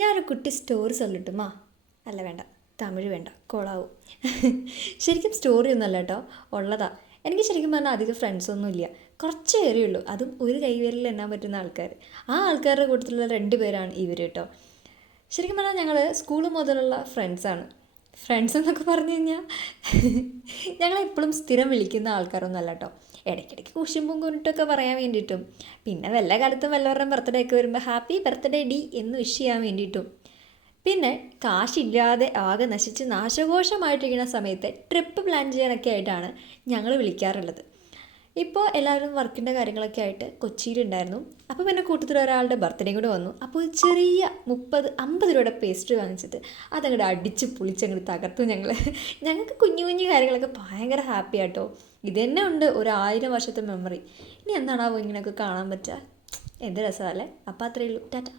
ഞാനൊരു കുട്ടി സ്റ്റോറി ചൊല്ലട്ടുമാ. അല്ല വേണ്ട, തമിഴ് വേണ്ട, കൊളാവും. ശരിക്കും സ്റ്റോറി ഒന്നുമല്ല കേട്ടോ, ഉള്ളതാ. എനിക്ക് ശരിക്കും പറഞ്ഞാൽ അധികം ഫ്രണ്ട്സൊന്നും ഇല്ല, കുറച്ച് പേരേ ഉള്ളൂ. അതും ഒരു കൈവിരലിൽ എണ്ണാൻ പറ്റുന്ന ആൾക്കാർ. ആ ആൾക്കാരുടെ കൂട്ടത്തിലുള്ള 2 പേരാണ് ഇവർ കേട്ടോ. ശരിക്കും പറഞ്ഞാൽ ഞങ്ങൾ സ്കൂൾ മുതലുള്ള ഫ്രണ്ട്സാണ്. ഫ്രണ്ട്സ് എന്നൊക്കെ പറഞ്ഞു കഴിഞ്ഞാൽ ഞങ്ങളെപ്പോഴും സ്ഥിരം വിളിക്കുന്ന ആൾക്കാരൊന്നുമല്ല കേട്ടോ. ഇടയ്ക്കിടയ്ക്ക് കുശുമ്പും കുരുട്ടൊക്കെ പറയാൻ വേണ്ടിയിട്ടും പിന്നെ വല്ല കാലത്തും വല്ലവരുടെയും ബർത്ത്ഡേ ഒക്കെ വരുമ്പോൾ ഹാപ്പി ബർത്ത്ഡേ ഡി എന്ന് വിഷ് ചെയ്യാൻ വേണ്ടിയിട്ടും പിന്നെ കാശില്ലാതെ ആകെ നശിച്ച് നാശകോശമായിട്ടിരിക്കുന്ന സമയത്ത് ട്രിപ്പ് പ്ലാൻ ചെയ്യാനൊക്കെ ആയിട്ടാണ് ഞങ്ങൾ വിളിക്കാറുള്ളത്. ഇപ്പോൾ എല്ലാവരും വർക്കിൻ്റെ കാര്യങ്ങളൊക്കെ ആയിട്ട് കൊച്ചിയിലുണ്ടായിരുന്നു. അപ്പോൾ പിന്നെ കൂട്ടത്തിൽ ഒരാളുടെ ബർത്ത്ഡേ കൂടെ വന്നു. അപ്പോൾ ഒരു ചെറിയ 30-50 രൂപയുടെ പേസ്ട്രി വാങ്ങിച്ചിട്ട് അതങ്ങോട്ട് അടിച്ച് പൊളിച്ചങ്ങോട്ട് തകർത്തു ഞങ്ങൾ. ഞങ്ങൾക്ക് കുഞ്ഞു കുഞ്ഞു കാര്യങ്ങളൊക്കെ ഭയങ്കര ഹാപ്പി ആട്ടോ. ഇത് തന്നെ ഉണ്ട് 1000 വർഷത്തെ മെമ്മറി. ഇനി എന്താണാവോ ഇങ്ങനെയൊക്കെ കാണാൻ പറ്റുക. എന്ത് രസമല്ലേ. അപ്പോൾ അത്രയേ ഉള്ളൂ. ടാറ്റ.